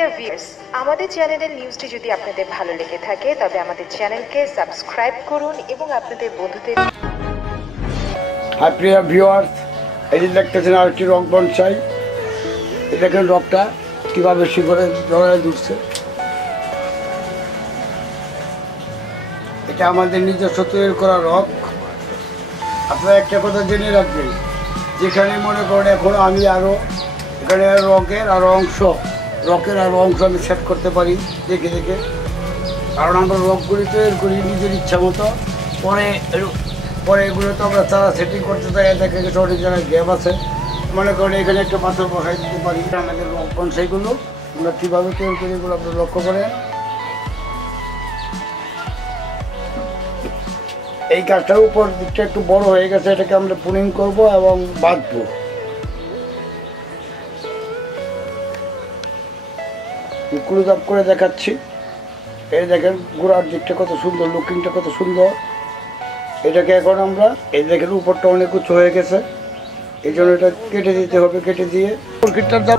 Dear viewers, আমাদের চ্যানেলের নিউজটি যদি আপনাদের ভালো লেগে থাকে তবে আমাদের চ্যানেলকে সাবস্ক্রাইব করুন এবং আপনাদের বন্ধুদের। হাই প্রিয় ভিউয়ার্স, এই যে দেখতেছেন আরেকটি রক বনসাই। এই দেখেন রকটা কীভাবে শিকড়ে জড়ায় ঢুকছে। এটা আমাদের নিজস্ব তৈরি করা রক। আপনারা একটা কথা জেনে রাখবেন, যেখানে মনে করেন এখন আমি আরও এখানে রকের আরও অংশ আমি সেট করতে পারি দেখে দেখে, কারণ আমরা রকগুলি তৈরি করি নিজের ইচ্ছা মতো। পরে এগুলো তো আমরা তারা সেটিং করতে চাই, দেখে গেছে অনেক জায়গায় গ্যাপ আছে, মনে করেন এখানে একটা পাথর বসাই দিতে পারি। আমাদের রক বনসাইগুলো আমরা কীভাবে তৈরি করি এগুলো আপনারা লক্ষ্য করেন। এই গাছটার উপর দিকটা একটু বড় হয়ে গেছে, এটাকে আমরা পুনিং করব এবং বাঁধবো। ক্লোজ আপ করে দেখাচ্ছি। এই দেখেন গোড়ার দিকটা কত সুন্দর, লুকিংটা কত সুন্দর। এটাকে এখন আমরা এই দেখেন উপরটা অনেক উঁচু হয়ে গেছে, এই জন্য এটা কেটে দিতে হবে। কেটে দিয়ে প্রকৃতিটার দাম